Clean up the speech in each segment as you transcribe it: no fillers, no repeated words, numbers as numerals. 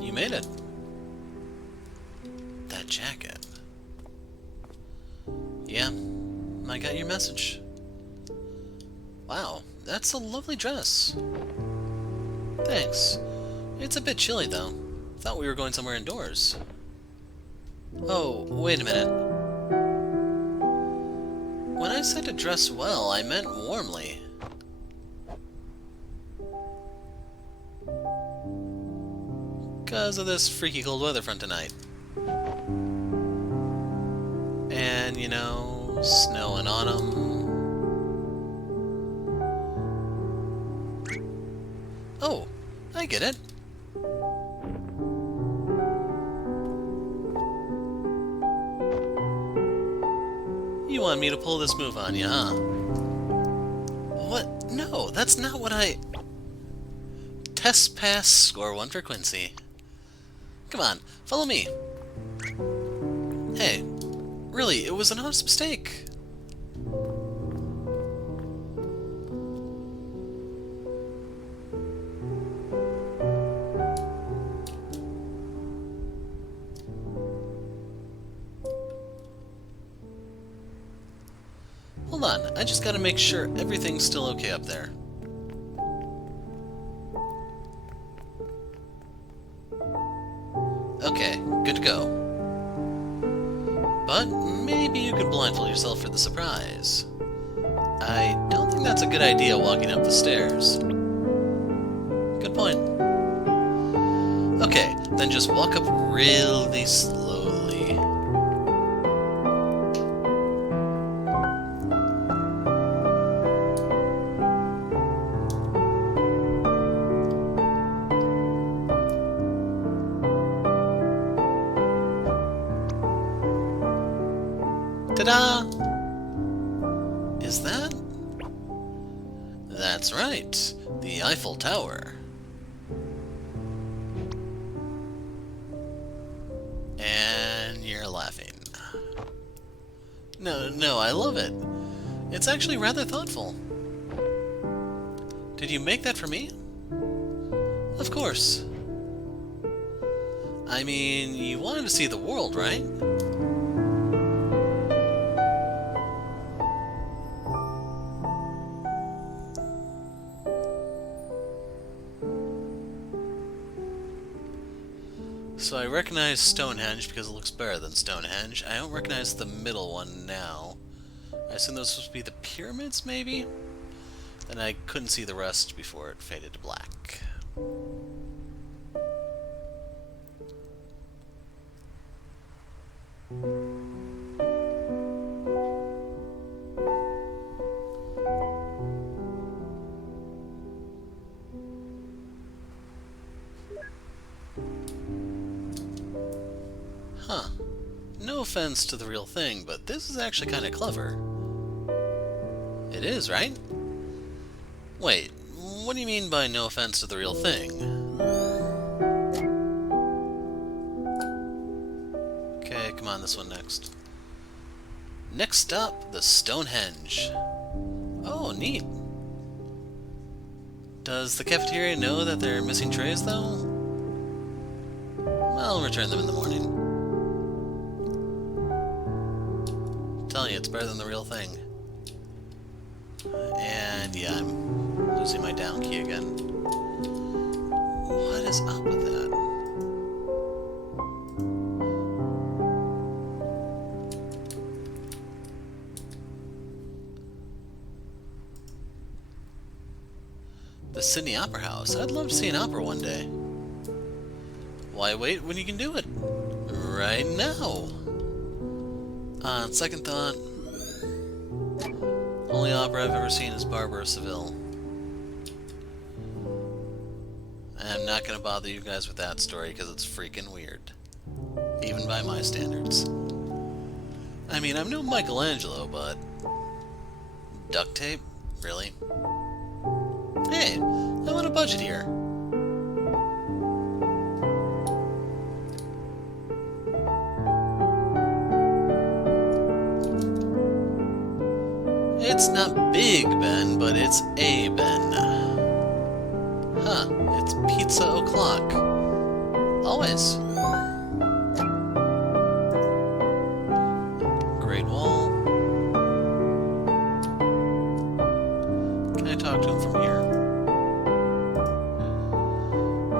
You made it. That jacket. Yeah, I got your message. Wow, that's a lovely dress. Thanks. It's a bit chilly, though. Thought we were going somewhere indoors. Oh, wait a minute. When I said to dress well, I meant warmly. Because of this freaky cold weather front tonight. And, you know, snow and autumn. Oh, I get it. You want me to pull this move on you, huh? What? No, that's not what I... Test pass, score 1 for Quincy. Come on, follow me. Hey, really, it was an honest mistake. Hold on, I just gotta make sure everything's still okay up there. Okay, good to go. But maybe you could blindfold yourself for the surprise. I don't think that's a good idea walking up the stairs. Good point. Okay, then just walk up really slowly. Ta-da! Is that? That's right, the Eiffel Tower. And you're laughing. No, I love it. It's actually rather thoughtful. Did you make that for me? Of course. I mean, you wanted to see the world, right? So I recognize Stonehenge because it looks better than Stonehenge. I don't recognize the middle one now. I assume those are supposed to be the pyramids, maybe? And I couldn't see the rest before it faded to black. Huh. No offense to the real thing, but this is actually kind of clever. It is, right? Wait, what do you mean by no offense to the real thing? Okay, come on, this one next. Next up, the Stonehenge. Oh, neat. Does the cafeteria know that they're missing trays, though? I'll return them in the morning. I'm telling you, it's better than the real thing. And yeah, I'm losing my down key again. What is up with that? The Sydney Opera House. I'd love to see an opera one day. Why wait when you can do it? Right now! On second thought, only opera I've ever seen is Barbara of Seville. I'm not gonna bother you guys with that story because it's freaking weird. Even by my standards. I mean, I'm no Michelangelo, but... duct tape? Really? Hey, I'm on a budget here. It's not Big Ben, but it's a Ben. Huh, it's Pizza O'Clock. Always. Great Wall. Can I talk to him from here?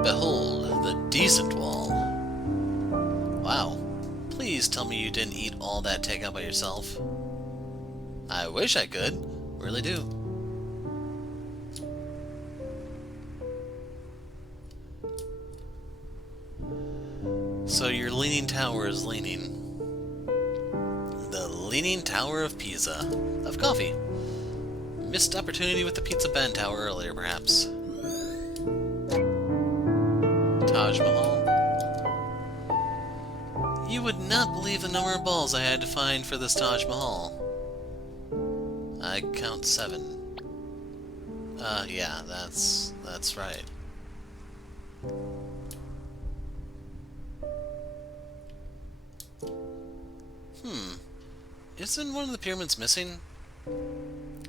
Behold, the decent wall. Wow. Please tell me you didn't eat all that takeout by yourself. I wish I could. Really do. So your Leaning Tower is leaning. The Leaning Tower of Pisa. Of coffee. Missed opportunity with the Pizza Ben Tower earlier, perhaps. Taj Mahal. You would not believe the number of balls I had to find for this Taj Mahal. I count 7. Yeah, that's right. Isn't one of the pyramids missing?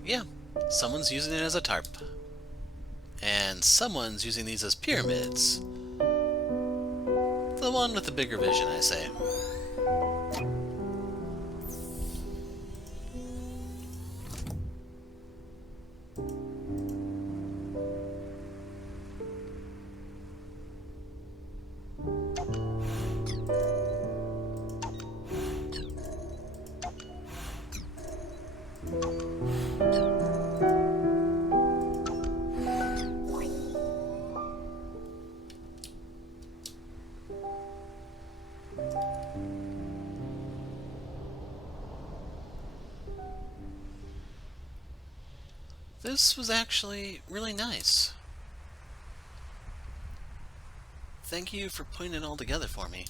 Yeah, someone's using it as a tarp. And someone's using these as pyramids. The one with the bigger vision, I say. This was actually really nice. Thank you for putting it all together for me.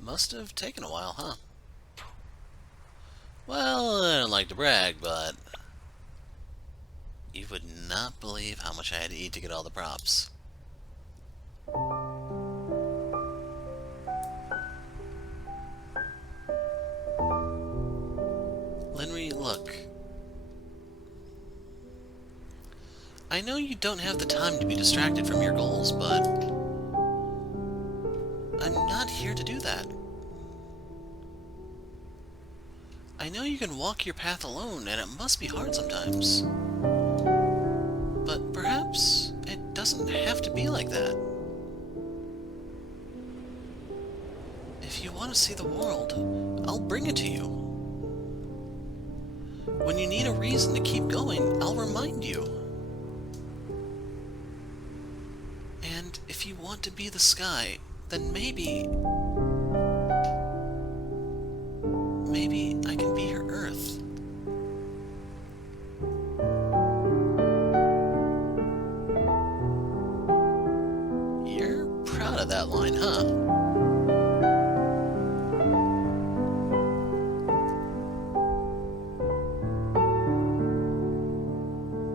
Must have taken a while, huh? Well, I don't like to brag, but you would not believe how much I had to eat to get all the props. Linry, look. I know you don't have the time to be distracted from your goals, but I'm not here to do that. I know you can walk your path alone, and it must be hard sometimes. But perhaps it doesn't have to be like that. If you want to see the world, I'll bring it to you. When you need a reason to keep going, I'll remind you. And if you want to be the sky, then maybe I can be your earth. You're proud of that line, huh?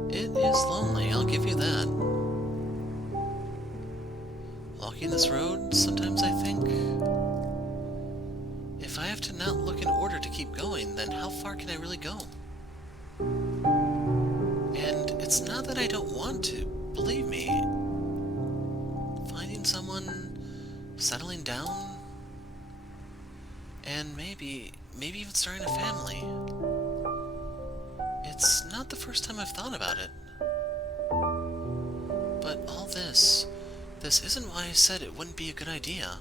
It is lonely, I'll give you that. Walking this road, sometimes I think, if I have to not look in order to keep going, then how far can I really go? And it's not that I don't want to, believe me. Finding someone, settling down, and maybe even starting a family. It's not the first time I've thought about it. But all this isn't why I said it wouldn't be a good idea.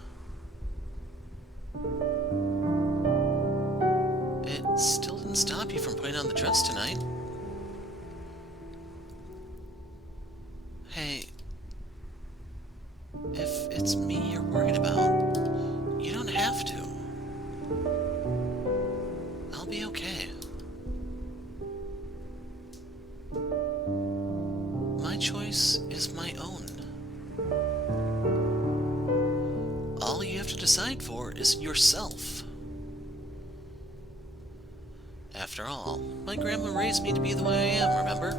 It still didn't stop you from putting on the dress tonight. Hey, if it's me you're worried about, you don't have to. I'll be okay. My choice is my own. All you have to decide for is yourself. After all, my grandma raised me to be the way I am, remember?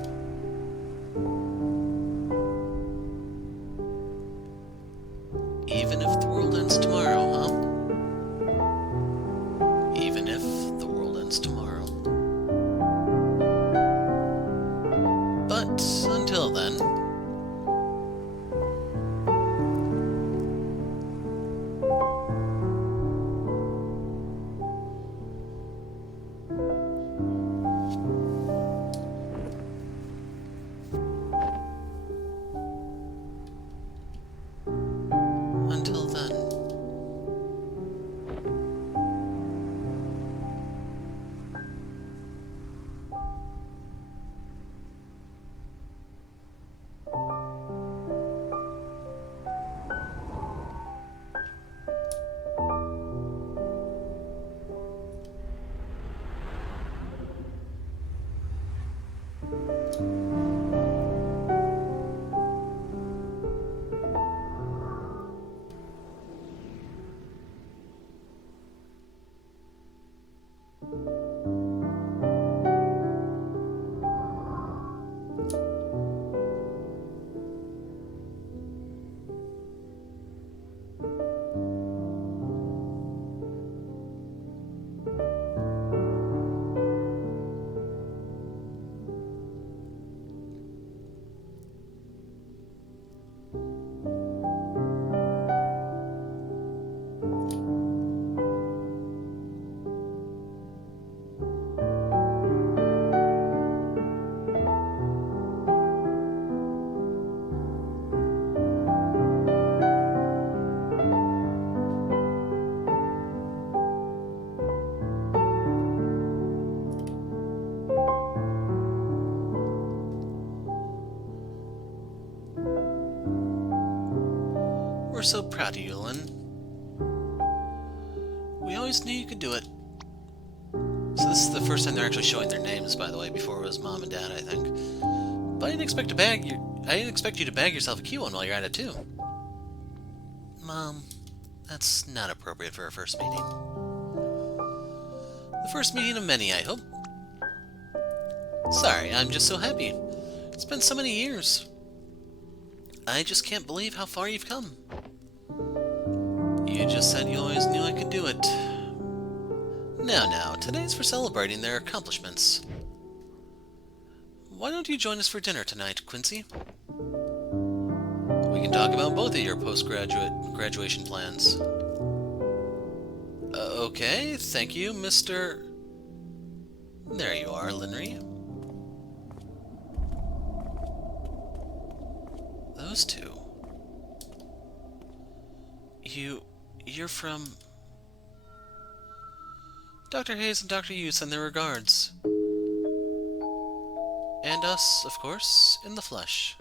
Even if the world ends tomorrow, huh? Even if the world ends tomorrow. Until then. We're so proud of you, Lynn. We always knew you could do it. So this is the first time they're actually showing their names, by the way. Before it was Mom and Dad, I think. But I didn't expect you to bag yourself a cute one while you're at it, too. Mom, that's not appropriate for our first meeting. The first meeting of many, I hope. Sorry, I'm just so happy. It's been so many years. I just can't believe how far you've come. You just said you always knew I could do it. Now, today's for celebrating their accomplishments. Why don't you join us for dinner tonight, Quincy? We can talk about both of your graduation plans. Okay, thank you, Mr. There you are, Linry. Those two. You're from... Dr. Hayes and Dr. Yu send their regards. And us, of course, in the flesh.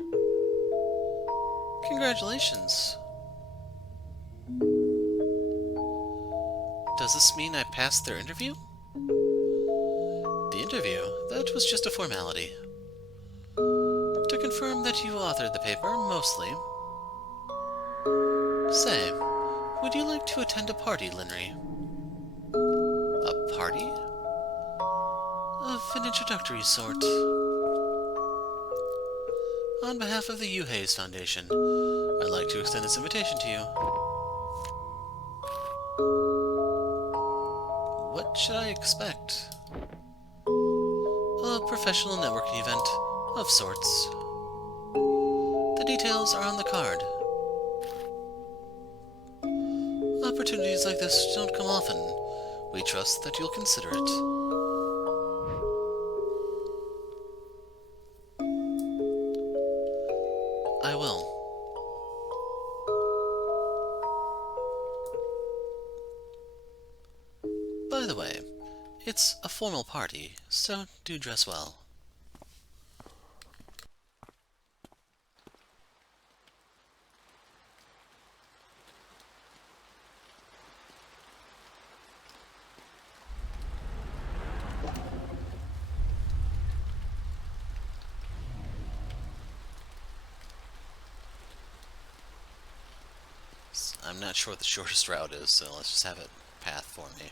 Congratulations. Does this mean I passed their interview? The interview? That was just a formality. To confirm that you authored the paper, mostly. Say, would you like to attend a party, Linry? A party? Of an introductory sort. On behalf of the Yu Hayes Foundation, I'd like to extend this invitation to you. What should I expect? A professional networking event of sorts. The details are on the card. Opportunities like this don't come often. We trust that you'll consider it. I will. By the way, it's a formal party, so do dress well. I'm not sure what the shortest route is, so let's just have it path for me.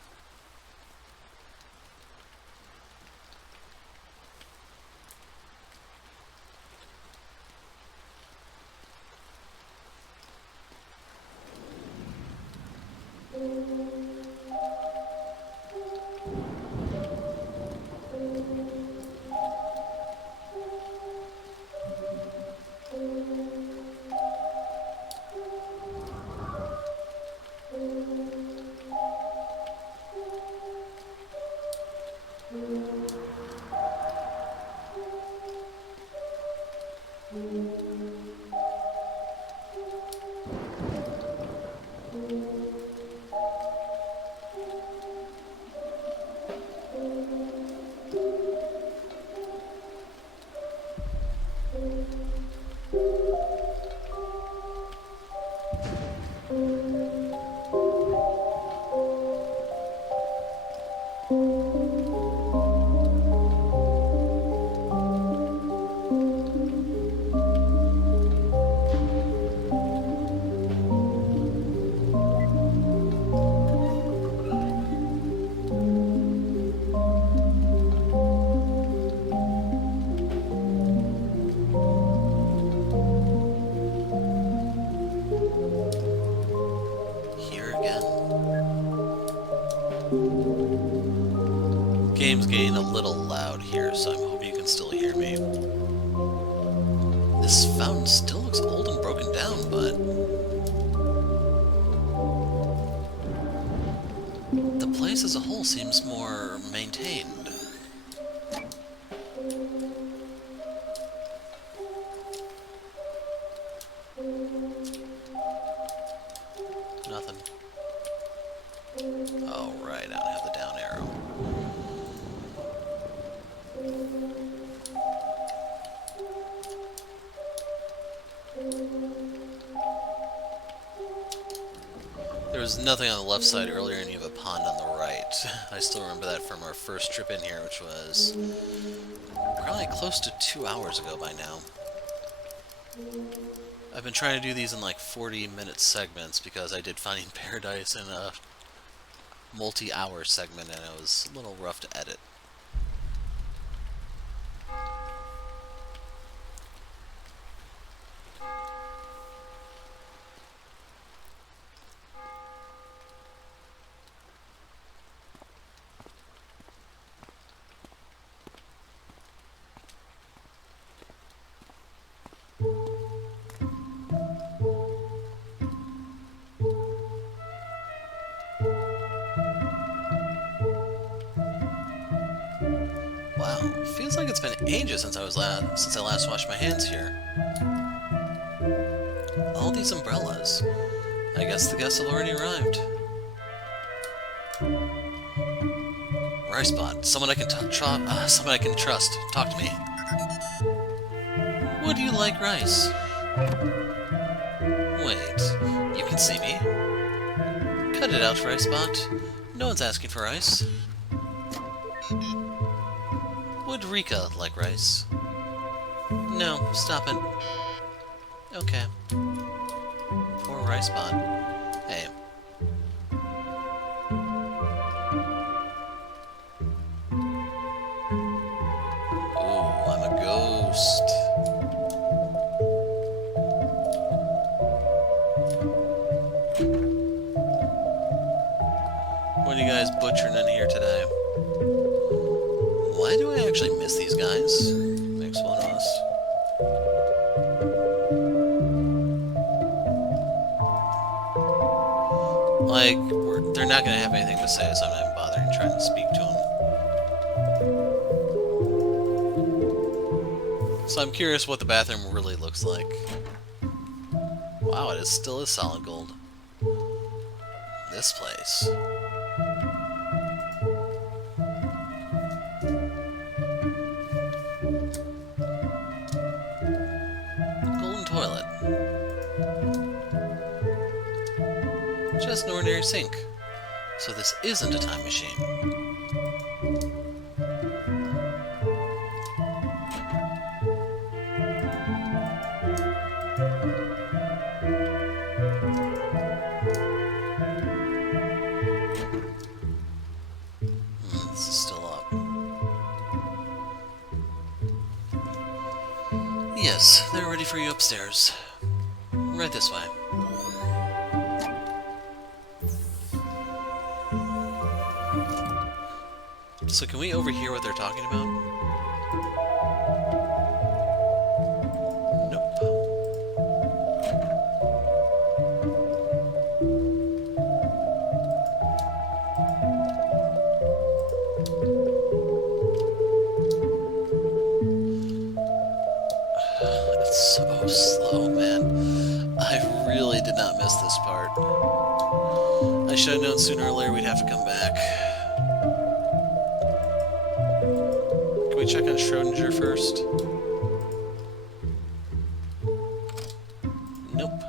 Game's getting a little loud here, so I'm hoping you can still hear me. This fountain still looks old and broken down, but the place as a whole seems more maintained. Nothing. Oh, right, I don't have the down arrow. There was nothing on the left side earlier, and you have a pond on the right. I still remember that from our first trip in here, which was probably close to 2 hours ago by now. I've been trying to do these in like 40-minute segments because I did Finding Paradise in a multi-hour segment, and it was a little rough to edit. Wow, feels like it's been ages since I last washed my hands here. All these umbrellas. I guess the guests have already arrived. Ricebot, someone I can trust. Talk to me. Would you like rice? Wait, you can see me? Cut it out, Ricebot. No one's asking for rice. Would Rika like rice? No, stop it. Okay. Poor Ricebot. Hey. Ooh, I'm a ghost. What are you guys butchering in here today? Why do I actually miss these guys? Makes one of us. Like, they're not going to have anything to say, so I'm not bothering trying to speak to them. So I'm curious what the bathroom really looks like. Wow, it still is solid gold. This place. Toilet. Just an ordinary sink. So this isn't a time machine. This is still up. Yes, they're ready for you upstairs. Right this way. So can we overhear what they're talking about? Nope. So slow, man. I really did not miss this part. I should have known sooner or later we'd have to come back. Can we check on Schrodinger first? Nope.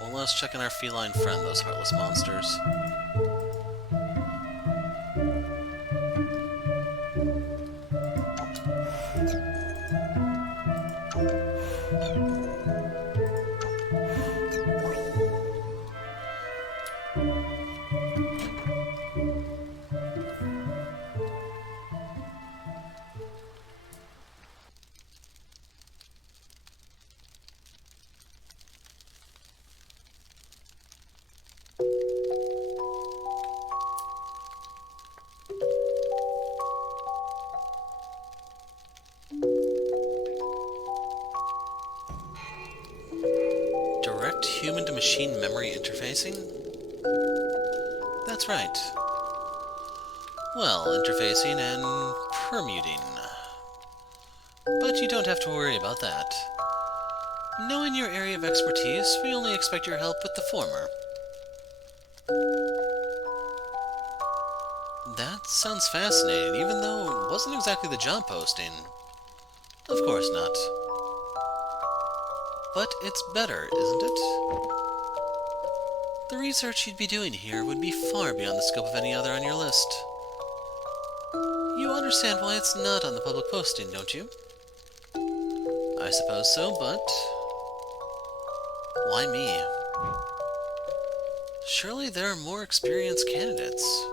Well, let's check on our feline friend, those heartless monsters. Direct human-to-machine memory interfacing? That's right. Well, interfacing and permuting. But you don't have to worry about that. Knowing your area of expertise, we only expect your help with the former. That sounds fascinating, even though it wasn't exactly the job posting. Of course not. But it's better, isn't it? The research you'd be doing here would be far beyond the scope of any other on your list. You understand why it's not on the public posting, don't you? I suppose so, but... why me? Surely there are more experienced candidates.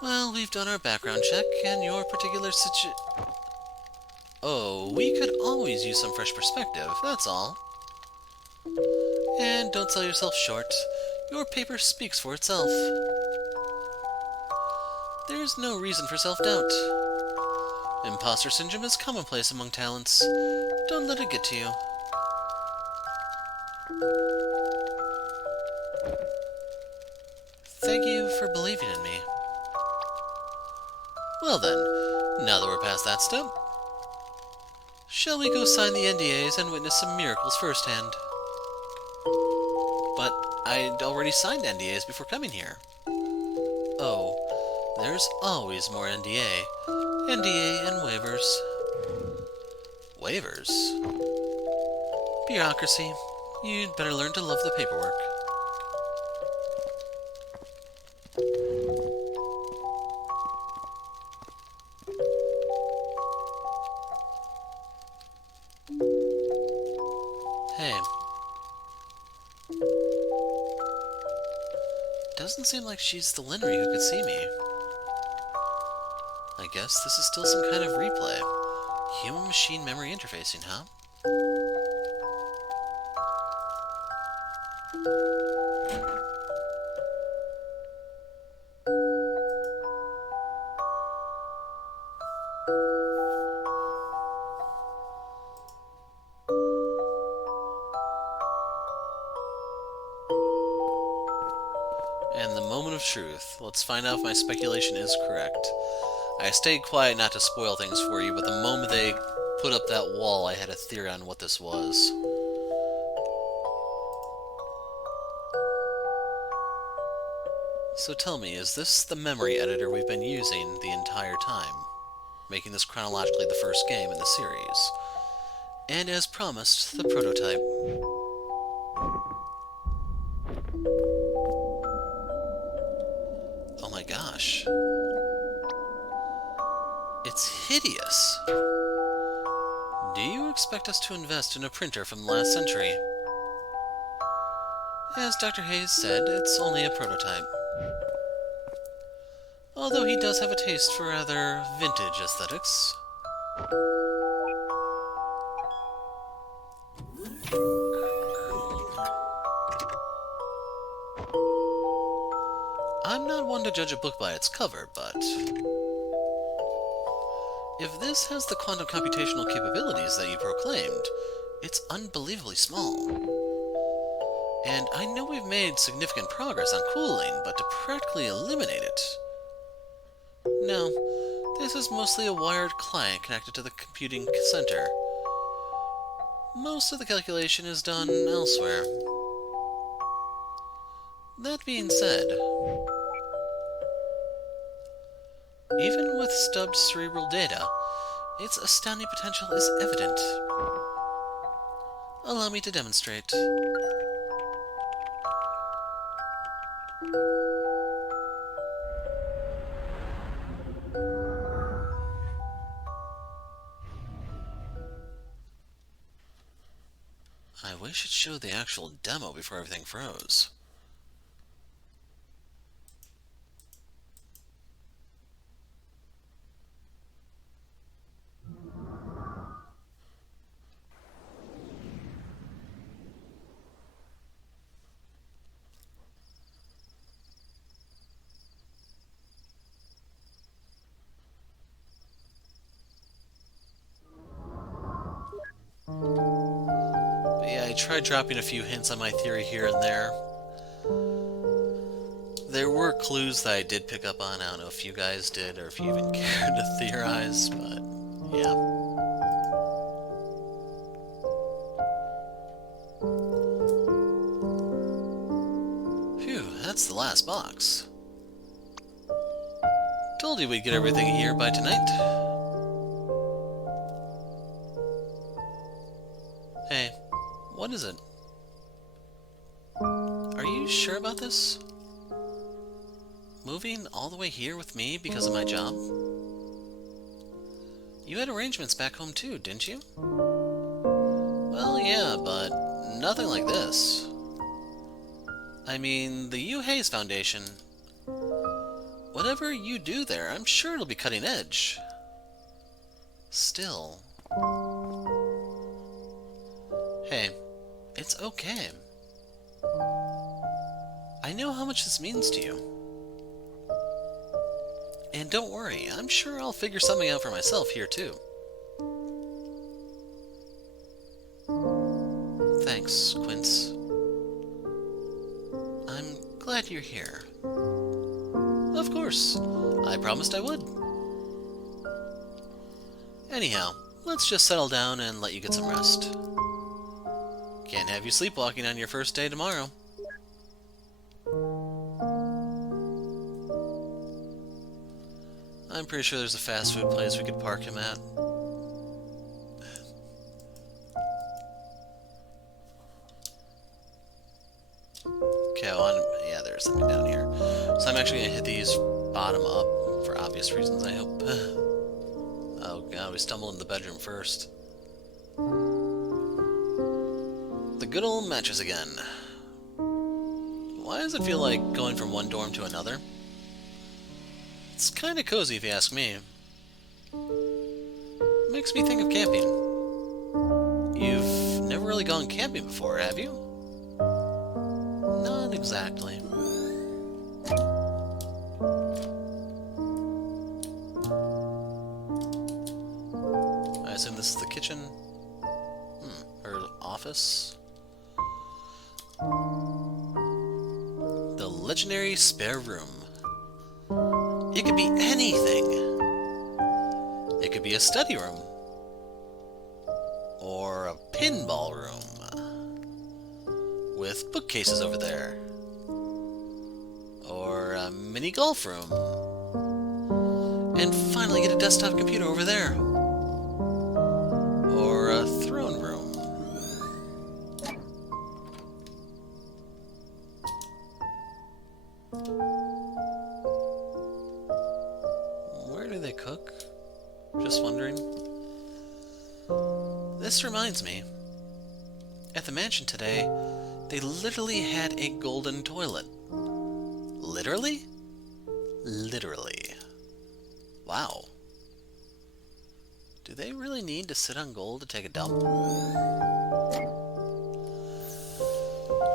Well, we've done our background check, and your particular Oh, we could always use some fresh perspective, that's all. And don't sell yourself short. Your paper speaks for itself. There's no reason for self-doubt. Imposter syndrome is commonplace among talents. Don't let it get to you. Thank you for believing in me. Well then, now that we're past that step, shall we go sign the NDAs and witness some miracles firsthand? But I'd already signed NDAs before coming here. Oh, there's always more NDA. NDA and waivers. Waivers? Bureaucracy. You'd better learn to love the paperwork. Hey. Doesn't seem like she's the Linry who could see me. I guess this is still some kind of replay. Human-machine memory interfacing, huh? And the moment of truth. Let's find out if my speculation is correct. I stayed quiet not to spoil things for you, but the moment they put up that wall, I had a theory on what this was. So tell me, is this the memory editor we've been using the entire time, making this chronologically the first game in the series? And as promised, the prototype. Oh my gosh. It's hideous. Do you expect us to invest in a printer from the last century? As Dr. Hayes said, it's only a prototype. Although he does have a taste for rather vintage aesthetics. I'm not one to judge a book by its cover, but... if this has the quantum computational capabilities that you proclaimed, it's unbelievably small. And I know we've made significant progress on cooling, but to practically eliminate it... no, This is mostly a wired client connected to the computing center. Most of the calculation is done elsewhere. That being said, even with stubbed cerebral data, its astounding potential is evident. Allow me to demonstrate. I wish it showed the actual demo before everything froze. But yeah, I tried dropping a few hints on my theory here and there. There were clues that I did pick up on. I don't know if you guys did or if you even cared to theorize, but yeah. Phew, that's the last box. Told you we'd get everything here by tonight. Hey, what is it? Are you sure about this? Moving all the way here with me because of my job? You had arrangements back home too, didn't you? Well, yeah, but nothing like this. I mean, the U. Hayes Foundation. Whatever you do there, I'm sure it'll be cutting edge. Still. Hey, it's okay. I know how much this means to you. And don't worry, I'm sure I'll figure something out for myself here too. Thanks, Quince. I'm glad you're here. Of course, I promised I would. Anyhow, let's just settle down and let you get some rest. Can't have you sleepwalking on your first day tomorrow. I'm pretty sure there's a fast food place we could park him at. Okay, yeah, there's something down here. So I'm actually gonna hit these bottom up for obvious reasons, I hope. Oh god, we stumbled in the bedroom first. The good old mattress again. Why does it feel like going from one dorm to another? It's kinda cozy if you ask me. Makes me think of camping. You've never really gone camping before, have you? Not exactly. I assume this is the kitchen? Or office? The legendary spare room. It could be anything. It could be a study room. Or a pinball room. With bookcases over there. Or a mini golf room. And finally get a desktop computer over there. Or a throne room. Where do they cook? Just wondering. This reminds me. At the mansion today, they literally had a golden toilet. Literally? Literally. Wow. Do they really need to sit on gold to take a dump?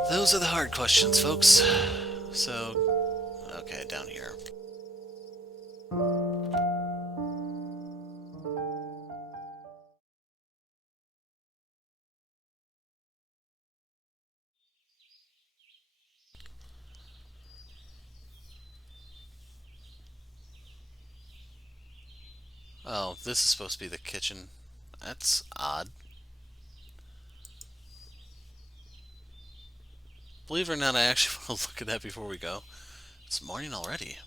Those are the hard questions, folks. So, okay, down here. Oh, this is supposed to be the kitchen. That's odd. Believe it or not, I actually want to look at that before we go. It's morning already.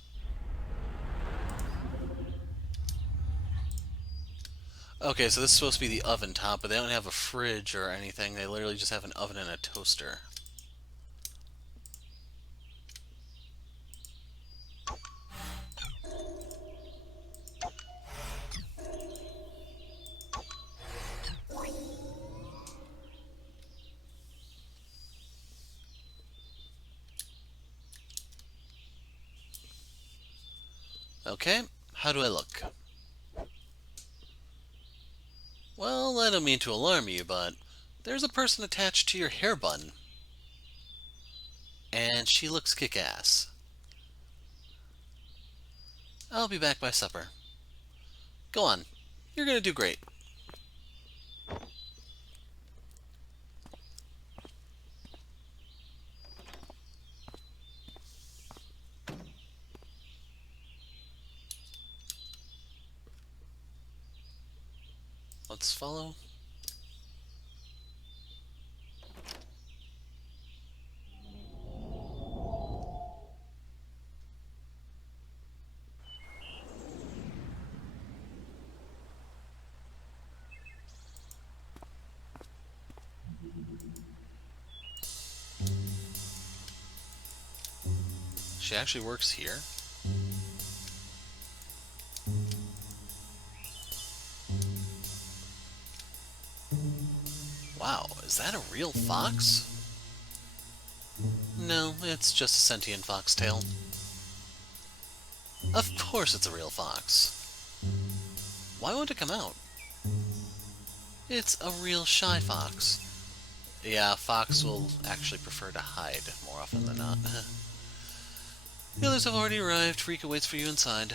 Okay, so this is supposed to be the oven top, but they don't have a fridge or anything. They literally just have an oven and a toaster. Okay, how do I look? Well, I don't mean to alarm you, but there's a person attached to your hair bun. And she looks kick-ass. I'll be back by supper. Go on. You're gonna do great. Let's follow. She actually works here. Wow, is that a real fox? No, it's just a sentient foxtail. Of course it's a real fox. Why won't it come out? It's a real shy fox. Yeah, fox will actually prefer to hide more often than not. The others have already arrived. Rika waits for you inside.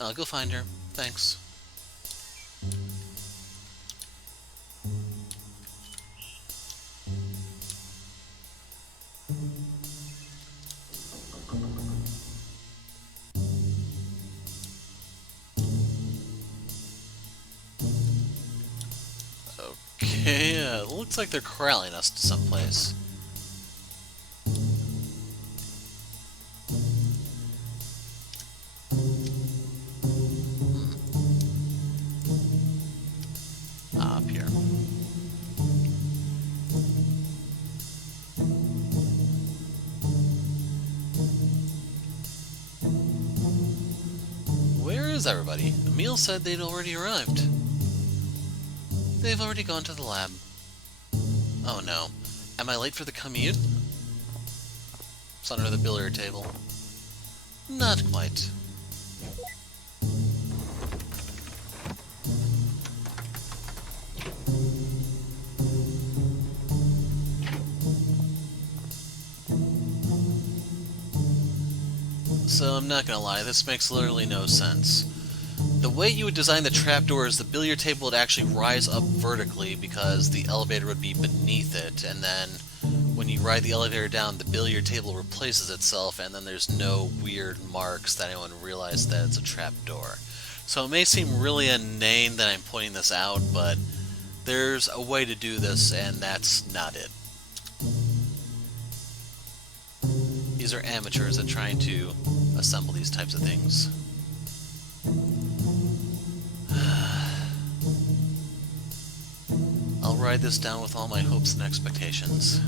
I'll go find her. Thanks. Okay, it looks like they're corralling us to someplace. Up here. Where is everybody? Emil said they'd already arrived. They've already gone to the lab. Oh no. Am I late for the commute? It's under the billiard table. Not quite. So I'm not gonna lie, this makes literally no sense. The way you would design the trapdoor is the billiard table would actually rise up vertically because the elevator would be beneath it, and then when you ride the elevator down, the billiard table replaces itself, and then there's no weird marks that anyone realizes that it's a trapdoor. So it may seem really inane that I'm pointing this out, but there's a way to do this, and that's not it. These are amateurs at trying to assemble these types of things. I'll ride this down with all my hopes and expectations.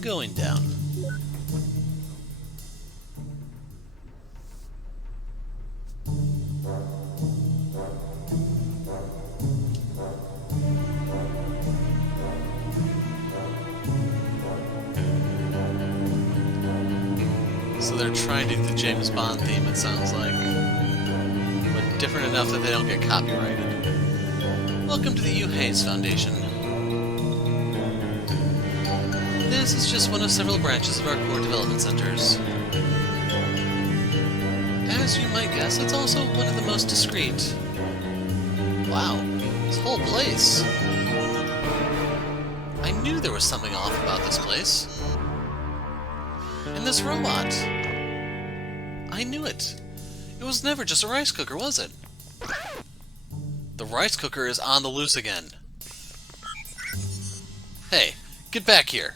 Going down. So they're trying to do the James Bond theme, it sounds like. But different enough that they don't get copyrighted. Welcome to the U. Hayes Foundation. This is just one of several branches of our core development centers. As you might guess, it's also one of the most discreet. Wow, this whole place. I knew there was something off about this place. And this robot. I knew it. It was never just a rice cooker, was it? The rice cooker is on the loose again. Hey, get back here.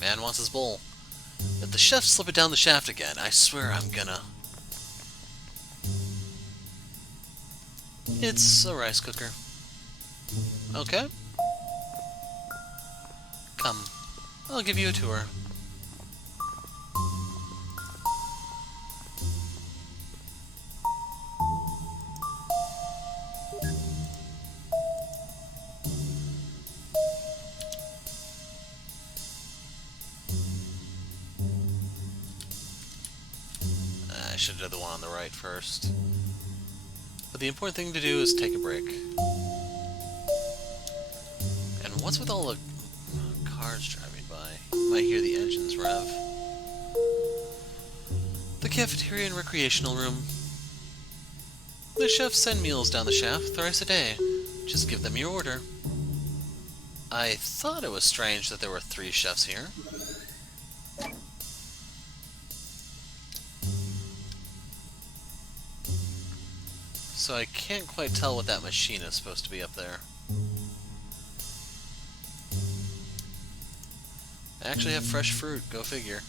Man wants his bowl. If the chefs slip it down the shaft again, I swear I'm gonna... It's a rice cooker. Okay. Come, I'll give you a tour. I should have done the one on the right first. But the important thing to do is take a break. And what's with all the cars driving by? You might hear the engines rev. The cafeteria and recreational room. The chefs send meals down the shaft thrice a day. Just give them your order. I thought it was strange that there were 3 chefs here. So I can't quite tell what that machine is supposed to be up there. I actually have fresh fruit, go figure.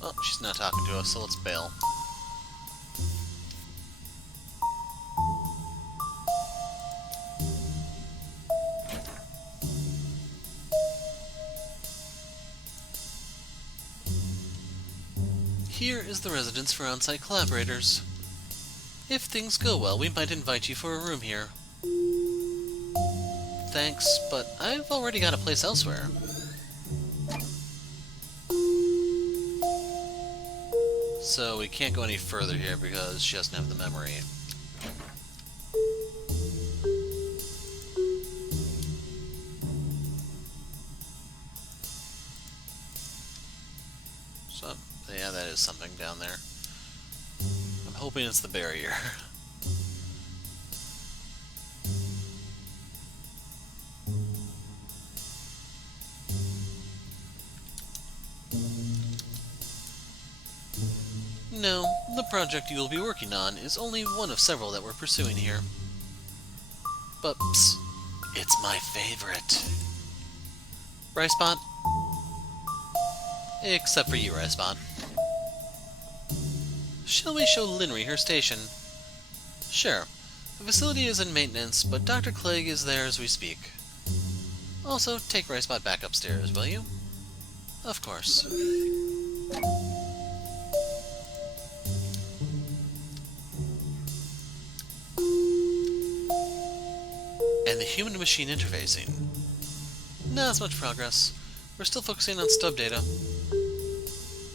Well, she's not talking to us, so let's bail. Here is the residence for on-site collaborators. If things go well, we might invite you for a room here. Thanks, but I've already got a place elsewhere. So we can't go any further here because she doesn't have the memory. So, yeah, that is something down there. I'm hoping it's the barrier. No, the project you will be working on is only one of several that we're pursuing here. But, psst, it's my favorite. Ricepot? Except for you, Ricepot. Shall we show Linry her station? Sure. The facility is in maintenance, but Dr. Clegg is there as we speak. Also, take Ricepot back upstairs, will you? Of course. And the human-machine interfacing. Not as much progress. We're still focusing on stub data.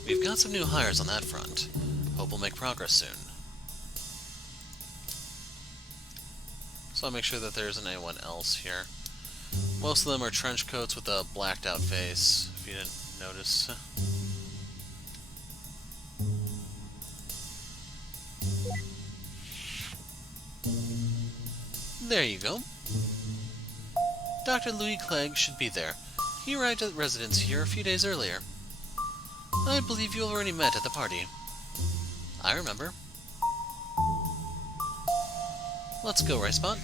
We've got some new hires on that front. Hope we'll make progress soon. So I'll make sure that there isn't anyone else here. Most of them are trench coats with a blacked out face, if you didn't notice. There you go. Dr. Louis Clegg should be there. He arrived at residence here a few days earlier. I believe you already met at the party. I remember. Let's go, Ricepot.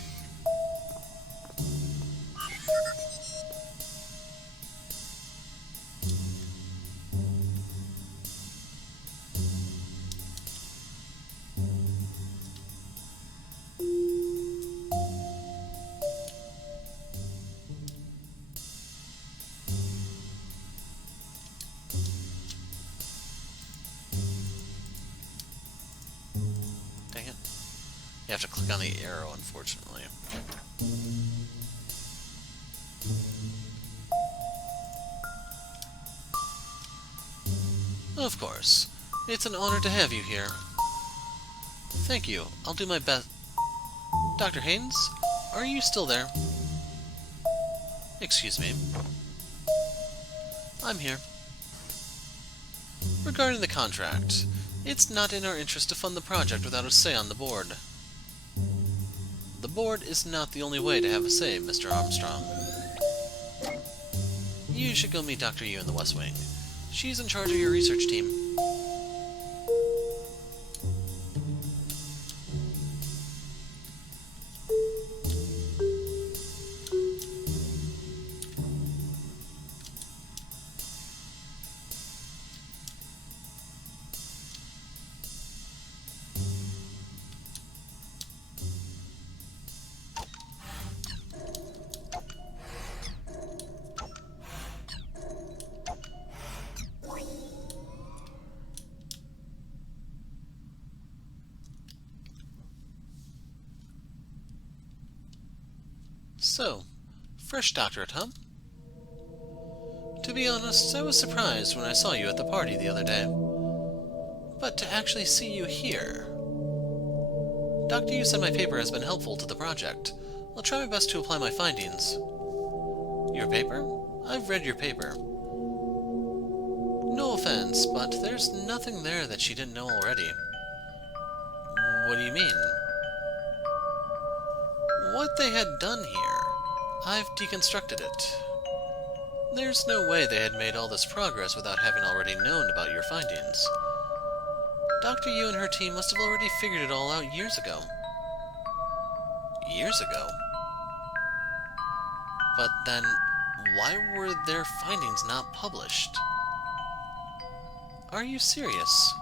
Dang it. You have to click on the arrow, unfortunately. Of course. It's an honor to have you here. Thank you. I'll do my best. Dr. Haynes, are you still there? Excuse me. I'm here. Regarding the contract, it's not in our interest to fund the project without a say on the board. The board is not the only way to have a say, Mr. Armstrong. You should go meet Dr. Yu in the West Wing. She's in charge of your research team. So, fresh doctorate, huh? To be honest, I was surprised when I saw you at the party the other day. But to actually see you here... Dr. Yu said my paper has been helpful to the project. I'll try my best to apply my findings. Your paper? I've read your paper. No offense, but there's nothing there that she didn't know already. What do you mean? What they had done here, I've deconstructed it. There's no way they had made all this progress without having already known about your findings. Dr. Yu and her team must have already figured it all out years ago. Years ago? But then, why were their findings not published? Are you serious?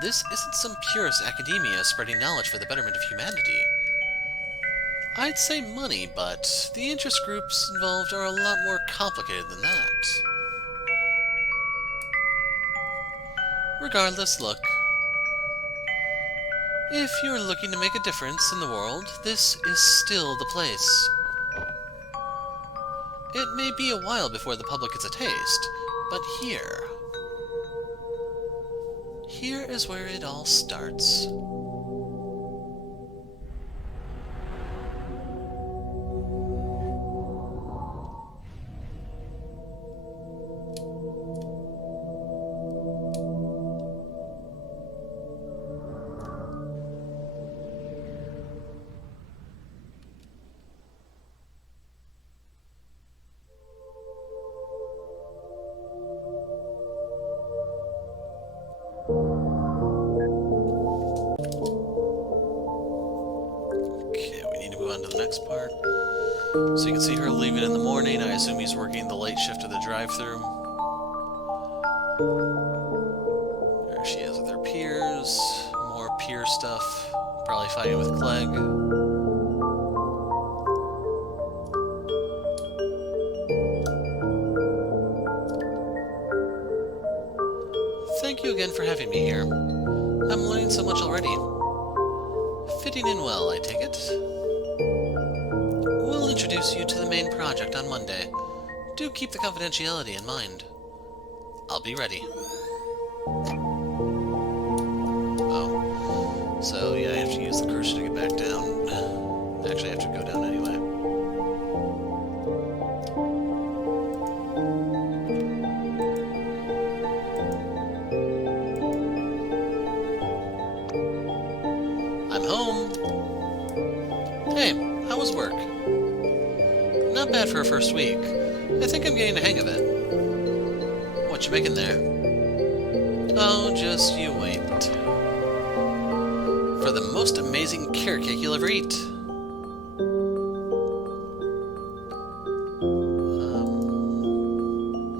This isn't some purist academia spreading knowledge for the betterment of humanity. I'd say money, but the interest groups involved are a lot more complicated than that. Regardless, look. If you're looking to make a difference in the world, this is still the place. It may be a while before the public gets a taste, but here is where it all starts. Next part. So you can see her leaving in the morning. I assume he's working the late shift of the drive-thru. There she is with her peers. More peer stuff. Probably fighting with Clegg. Thank you again for having me here. I'm learning so much already. Fitting in well, I take it. We'll introduce you to the main project on Monday. Do keep the confidentiality in mind. I'll be ready. Oh. So, yeah, I have to use the cursor to get back down. Actually, I have to go down anyway. I'm home. Hey, how was work? Not bad for a first week. I think I'm getting the hang of it. What you making there? Oh, just you wait. For the most amazing carrot cake you'll ever eat.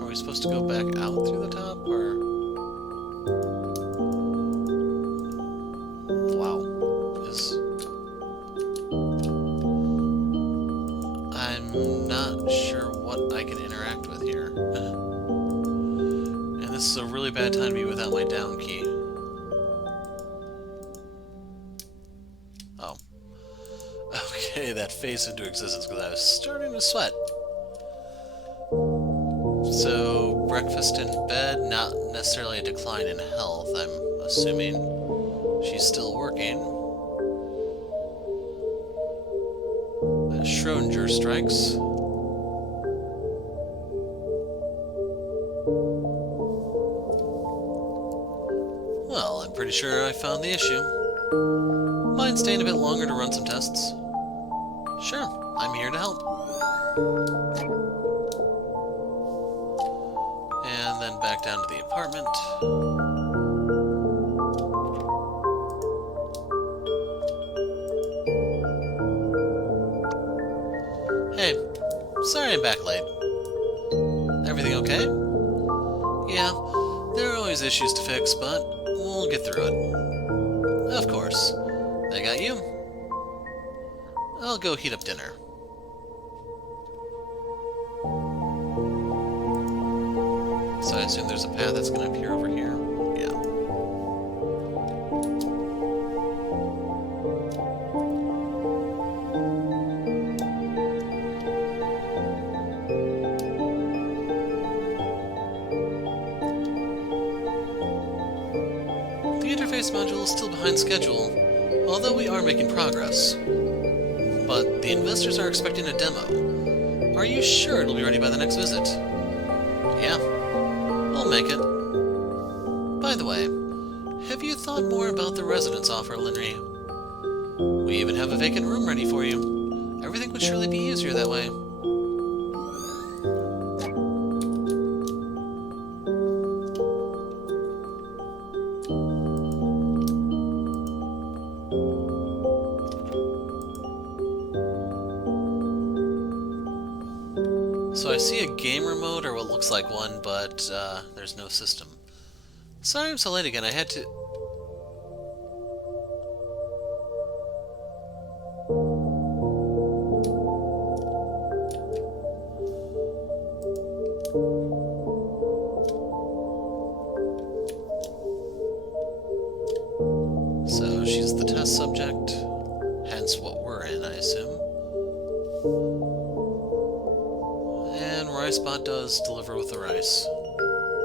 Are we supposed to go back out through the top, or...? Wow. I'm not sure what I can interact with here. And this is a really bad time to be without my down key. Oh. Okay, that phased into existence because I was starting to sweat. So, breakfast in bed, not necessarily a decline in health, I'm assuming. She's still working. Schrödinger strikes. Well, I'm pretty sure I found the issue. Mind staying a bit longer to run some tests? Sure, I'm here to help. apartment. Hey, sorry I'm back late. Everything okay? Yeah, there are always issues to fix, but we'll get through it. Of course. I got you. I'll go heat up dinner. So I assume there's a path that's going to appear over here? Yeah. The interface module is still behind schedule, although we are making progress. But the investors are expecting a demo. Are you sure it'll be ready by the next visit? Yeah. I'll make it. By the way, have you thought more about the residence offer, Linry? We even have a vacant room ready for you. Everything would surely be easier that way. So I see a game remote, or what looks like one, but there's no system. Sorry I'm so late again, I had to... So she's the test subject, hence what we're in, I assume. And RiceBot does deliver with the rice.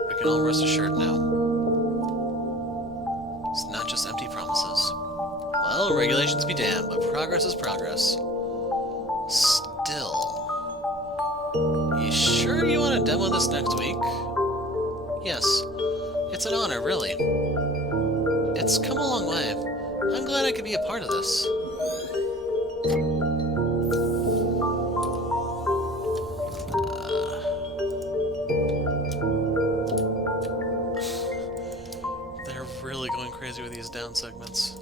We can all rest assured now. It's not just empty promises. Well, regulations be damned, but progress is progress. Still. You sure you want to demo this next week? Yes. It's an honor, really. It's come a long way. I'm glad I could be a part of this. They're really going crazy with these down segments.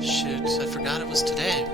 Shoot, I forgot it was today.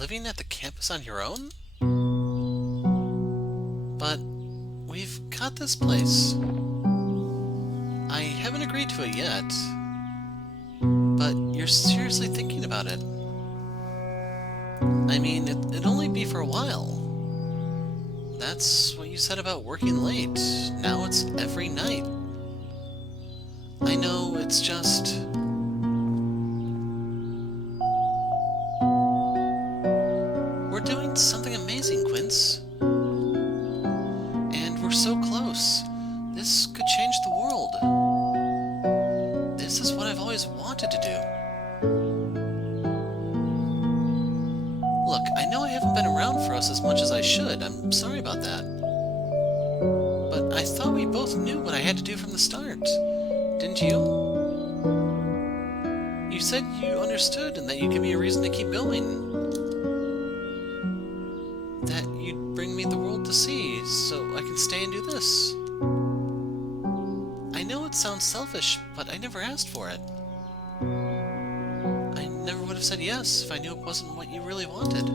Living at the campus on your own? But we've got this place. I haven't agreed to it yet, but you're seriously thinking about it. I mean, it'd only be for a while. That's what you said about working late. Now it's every night. I know, it's just... We're doing something amazing, Quince. And we're so close. This could change the world. This is what I've always wanted to do. Look, I know I haven't been around for us as much as I should. I'm sorry about that. But I thought we both knew what I had to do from the start. Didn't you? You said you understood and that you'd give me a reason to keep going. That you'd bring me the world to see so I can stay and do this. I know it sounds selfish, but I never asked for it. I never would have said yes if I knew it wasn't what you really wanted.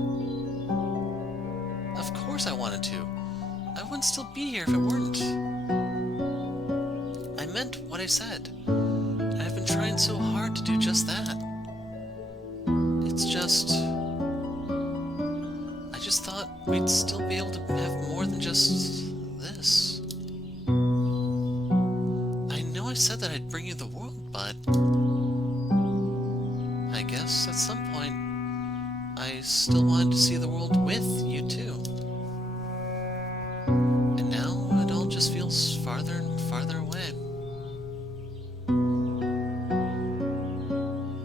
Of course I wanted to. I wouldn't still be here if it weren't. I meant what I said. trying so hard to do just that. It's just... I just thought we'd still be able to have more than just this. I know I said that I'd bring you the world, but... I guess at some point, I still wanted to see the world with you too. And now it all just feels farther and farther away.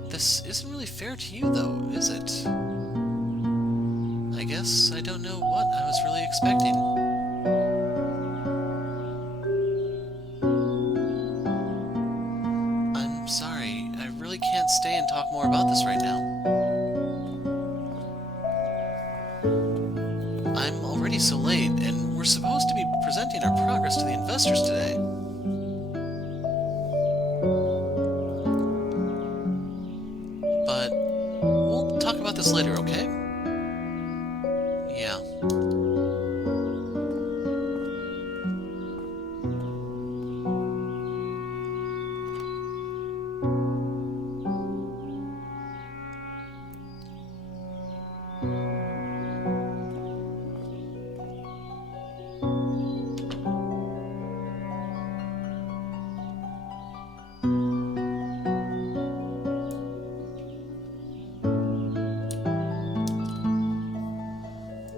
This isn't really fair to you though, is it? I guess I don't know what I was really expecting. I'm sorry, I really can't stay and talk more about this right now. I'm already so late, and we're supposed to be presenting our progress to the investors today. But we'll talk about this later, okay? Yeah.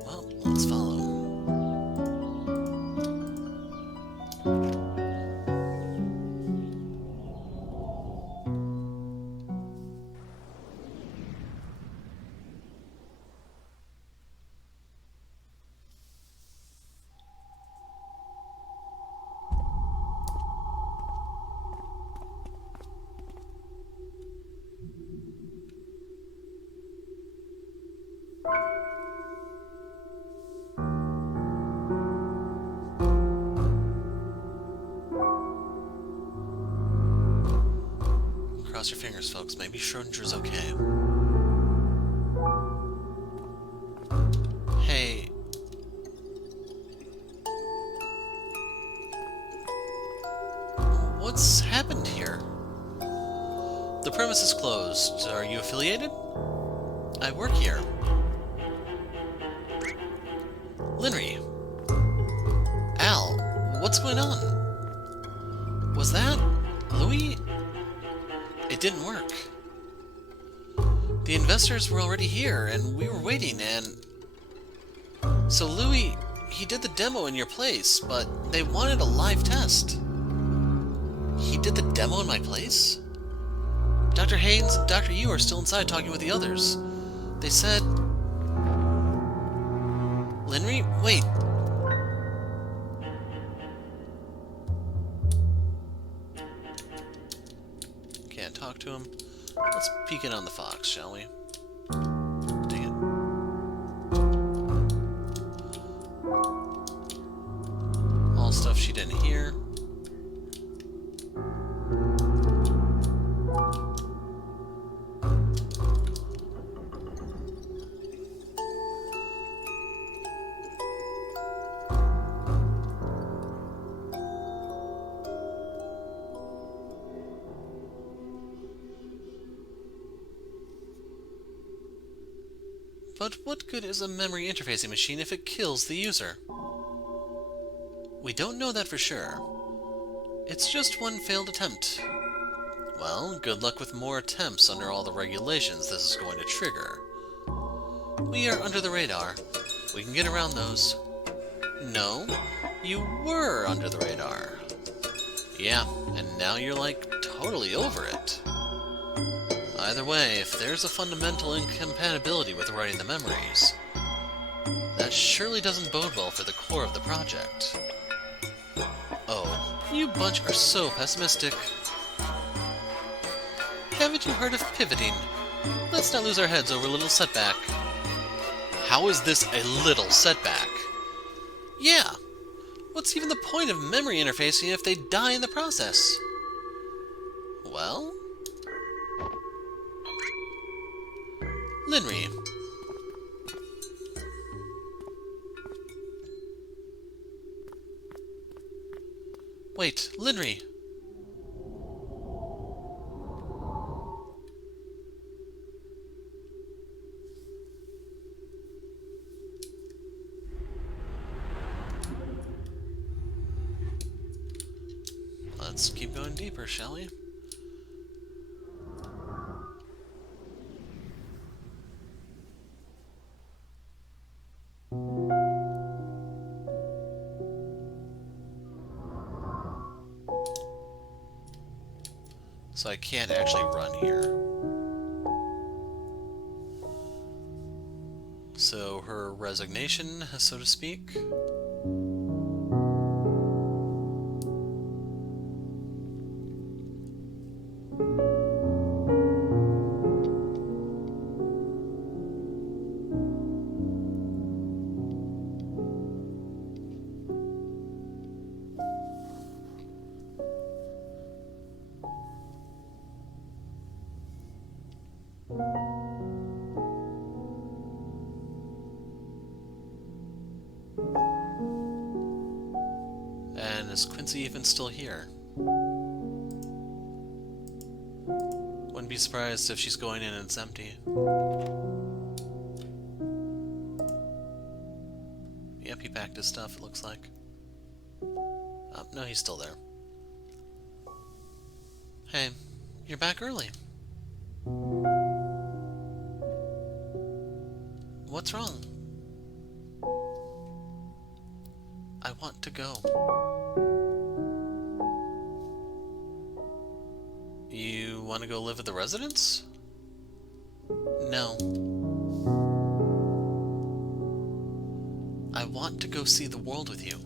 Well, let's follow. Cross your fingers, folks. Maybe Schrodinger's okay. Hey. What's happened here? The premise is closed. Are you affiliated? I work here. Linry. Al, what's going on? Was that Louis? It didn't work. The investors were already here, and we were waiting, and... So Louis, he did the demo in your place, but they wanted a live test. He did the demo in my place? Dr. Haynes and Dr. Yu are still inside talking with the others. They said... Linry? Wait. Can't talk to him. Let's peek in on the fox, shall we? Dang it. All stuff she didn't hear. But what good is a memory interfacing machine if it kills the user? We don't know that for sure. It's just one failed attempt. Well, good luck with more attempts under all the regulations this is going to trigger. We are under the radar. We can get around those. No, you were under the radar. Yeah, and now you're like totally over it. Either way, if there's a fundamental incompatibility with writing the memories, that surely doesn't bode well for the core of the project. Oh, you bunch are so pessimistic. Haven't you heard of pivoting? Let's not lose our heads over a little setback. How is this a little setback? Yeah! What's even the point of memory interfacing if they die in the process? Well... Linry. Wait, Linry. let's keep going deeper, shall we? So I can't actually run here. So her resignation, so to speak. And is Quincy even still here? Wouldn't be surprised if she's going in and it's empty. Yep, he packed his stuff, it looks like. Oh, no, he's still there. Hey, you're back early. What's wrong? I want to go. You want to go live at the residence? No. I want to go see the world with you.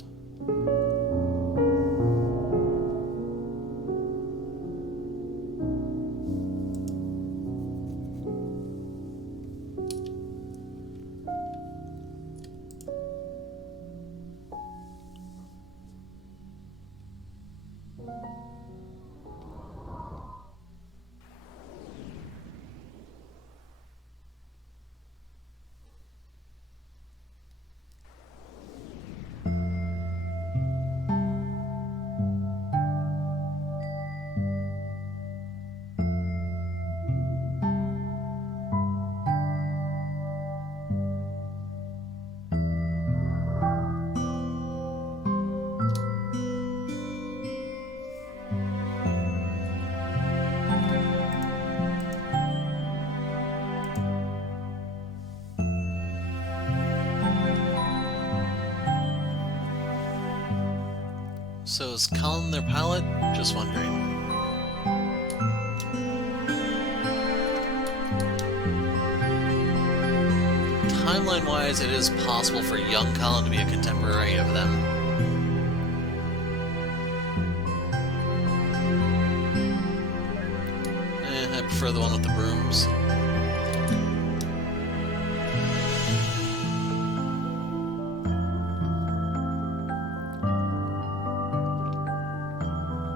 So is Colin their pilot? Just wondering. Timeline-wise, it is possible for young Colin to be a contemporary of them. I prefer the one with the brooms.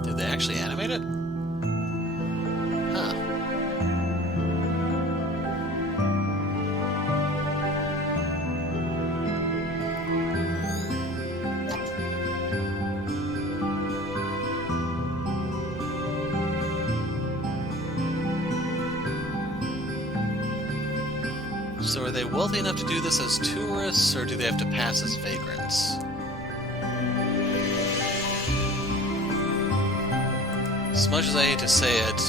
Did they actually animate it? Huh. So are they wealthy enough to do this as tourists, or do they have to pass as vagrants? As much as I hate to say it,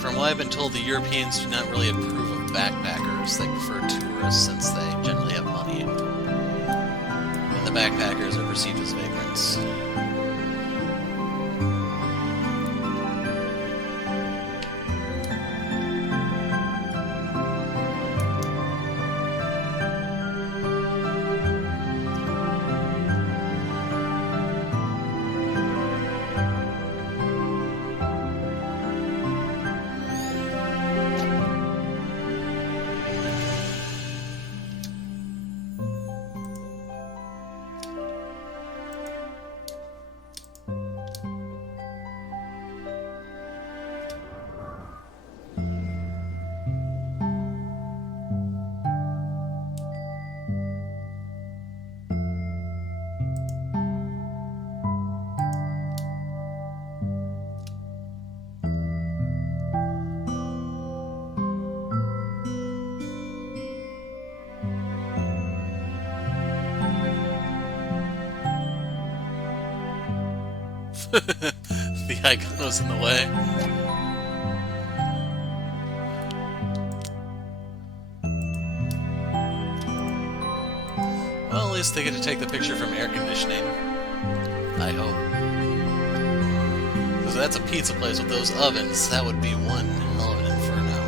from what I've been told, the Europeans do not really approve of backpackers. They prefer tourists since they generally have money. And the backpackers are perceived as vagrants. the icon was in the way. Well, at least they get to take the picture from air conditioning. I hope. Because if that's a pizza place with those ovens, that would be one hell of an inferno.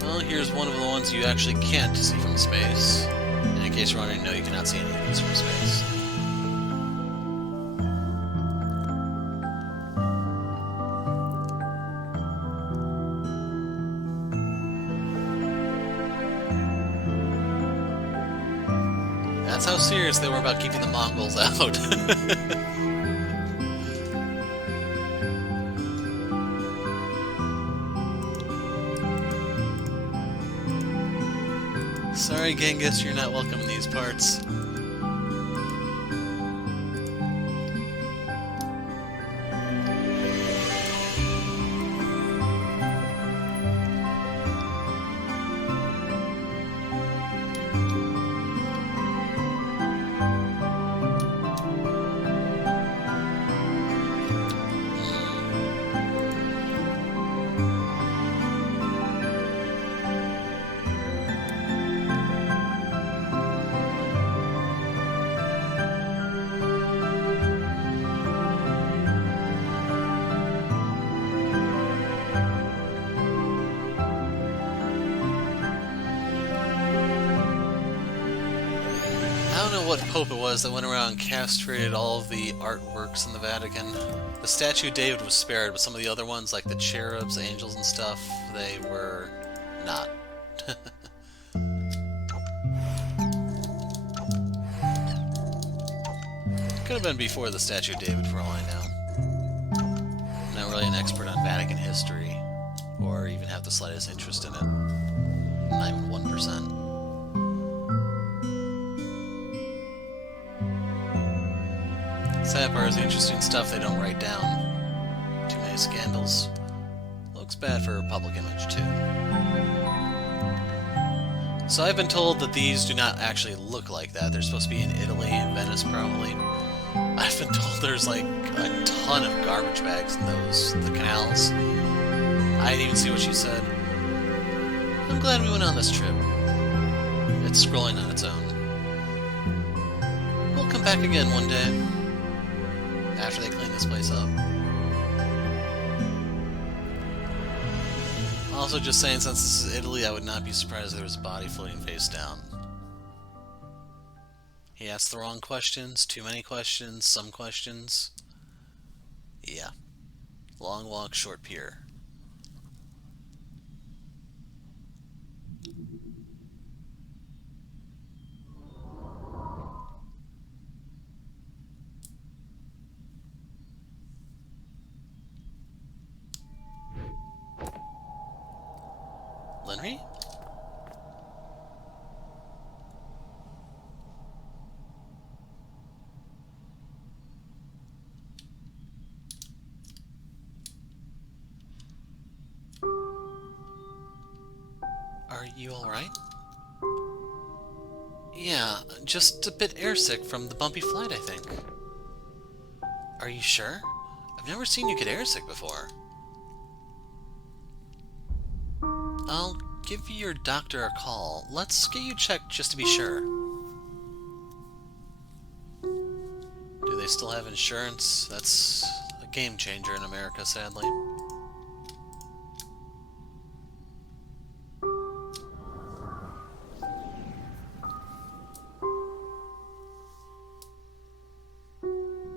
Well, here's one of the ones you actually can't see from space. And in case you're wondering, no, you cannot see any of these from space. That's how serious they were about keeping the Mongols out. Sorry, Genghis, you're not welcome in these parts. I don't know what pope it was that went around and castrated all of the artworks in the Vatican. The statue of David was spared, but some of the other ones, like the cherubs, angels, and stuff, they were not. Could have been before the statue of David, for all I know. I'm not really an expert on Vatican history, or even have the slightest interest in it. Not even 1%. Sad part is the interesting stuff they don't write down. Too many scandals. Looks bad for public image, too. So I've been told that these do not actually look like that. They're supposed to be in Italy, in Venice, probably. I've been told there's like a ton of garbage bags in the canals. I didn't even see what she said. I'm glad we went on this trip. It's scrolling on its own. We'll come back again one day. After they clean this place up. Also, just saying, since this is Italy, I would not be surprised if there was a body floating face down. He asked the wrong questions, too many questions, some questions. Yeah. Long walk, short pier. Lenry? Are you alright? Yeah, just a bit airsick from the bumpy flight, I think. Are you sure? I've never seen you get airsick before. I'll give your doctor a call. Let's get you checked just to be sure. Do they still have insurance? That's a game changer in America, sadly.